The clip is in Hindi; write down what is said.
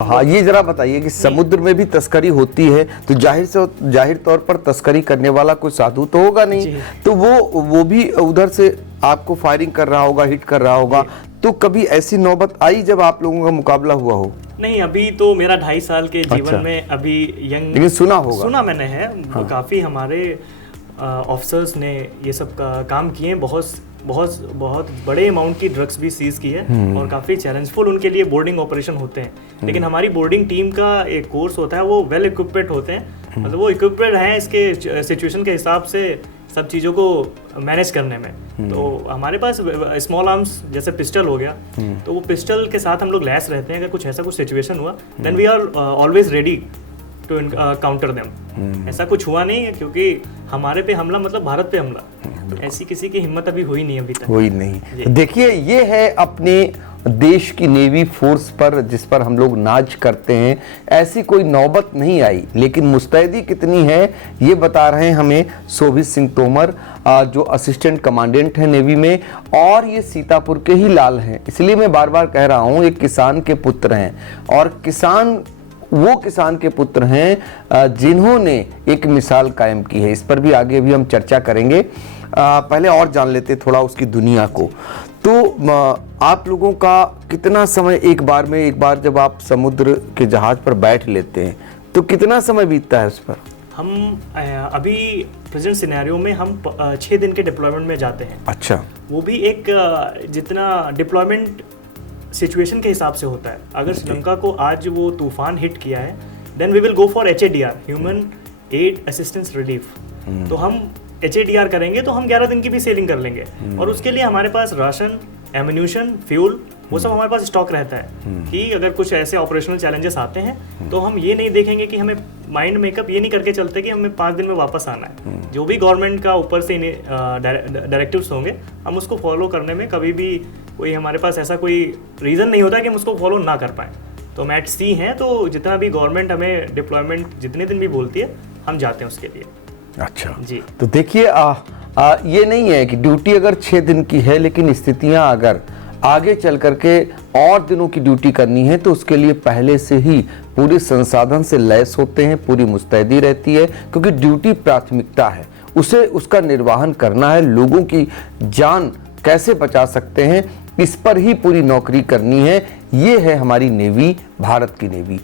हाँ, ये जरा बताइए कि समुद्र में भी तस्करी होती है तो जाहिर तौर पर तस्करी करने वाला कोई साधु तो होगा नहीं, तो वो भी उधर से आपको फायरिंग कर रहा होगा, हिट कर रहा होगा। तो कभी ऐसी नौबत आई जब आप लोगों का मुकाबला हुआ हो? नहीं, अभी तो मेरा 2.5 साल के जीवन अच्छा। में अभी यंग, लेकिन सुना होगा। सुना मैंने है। हाँ। काफ़ी हमारे ऑफिसर्स ने ये सब काम किए हैं, बहुत बड़े अमाउंट की ड्रग्स भी सीज की है और काफ़ी चैलेंजफुल उनके लिए बोर्डिंग ऑपरेशन होते हैं। लेकिन हमारी बोर्डिंग टीम का एक कोर्स होता है, वो वेल इक्विप्ड होते हैं, मतलब वो इक्विप्ड हैं इसके सिचुएशन के हिसाब से सब चीज़ों को मैनेज करने में। तो हमारे पास स्मॉल आर्म्स जैसे पिस्टल हो गया, तो वो पिस्टल के साथ हम लोग लैस रहते हैं। अगर कुछ ऐसा कुछ सिचुएशन हुआ then we are always ready to counter them. ऐसा कुछ हुआ नहीं है क्योंकि हमारे पे हमला मतलब भारत पे हमला, ऐसी किसी की हिम्मत अभी हुई नहीं, अभी तक हुई नहीं। देखिए, ये है अपने देश की नेवी फोर्स पर जिस पर हम लोग नाज करते हैं। ऐसी कोई नौबत नहीं आई, लेकिन मुस्तैदी कितनी है ये बता रहे हैं हमें शोभित सिंह तोमर, जो असिस्टेंट कमांडेंट है नेवी में, और ये सीतापुर के ही लाल हैं। इसलिए मैं बार बार कह रहा हूँ, एक किसान के पुत्र हैं, और वो किसान के पुत्र हैं जिन्होंने एक मिसाल कायम की है। इस पर भी आगे भी हम चर्चा करेंगे। पहले और जान लेते थोड़ा उसकी दुनिया को। तो आप लोगों का कितना समय एक बार जब आप समुद्र के जहाज पर बैठ लेते हैं तो कितना समय बीतता है उस पर? हम अभी प्रेजेंट सिनेरियो में हम 6 दिन के डिप्लॉयमेंट में जाते हैं। अच्छा। वो भी एक जितना डिप्लॉयमेंट सिचुएशन के हिसाब से होता है। अगर श्रीलंका को आज वो तूफान हिट किया है then we will go for HADR, human aid assistance relief. तो हम HADR करेंगे तो हम 11 दिन की भी सेलिंग कर लेंगे, और उसके लिए हमारे पास राशन, एम्यूनिशन, फ्यूल, वो सब हमारे पास स्टॉक रहता है कि अगर कुछ ऐसे ऑपरेशनल चैलेंजेस आते हैं तो हम ये नहीं देखेंगे कि हमें माइंड मेकअप ये नहीं करके चलते कि हमें 5 दिन में वापस आना है। जो भी गवर्नमेंट का ऊपर से डायरेक्टिव्स होंगे हम उसको फॉलो करने में कभी भी कोई हमारे पास ऐसा कोई रीज़न नहीं होता कि हम उसको फॉलो ना कर पाएँ। तो हम एट सी हैं, तो जितना भी गवर्नमेंट हमें डिप्लॉयमेंट जितने दिन भी बोलती है हम जाते हैं उसके लिए। अच्छा जी। तो देखिए, ये नहीं है कि ड्यूटी अगर 6 दिन की है, लेकिन स्थितियां अगर आगे चल करके और दिनों की ड्यूटी करनी है तो उसके लिए पहले से ही पूरे संसाधन से लैस होते हैं, पूरी मुस्तैदी रहती है, क्योंकि ड्यूटी प्राथमिकता है, उसे उसका निर्वहन करना है। लोगों की जान कैसे बचा सकते हैं, इस पर ही पूरी नौकरी करनी है। ये है हमारी नेवी, भारत की नेवी।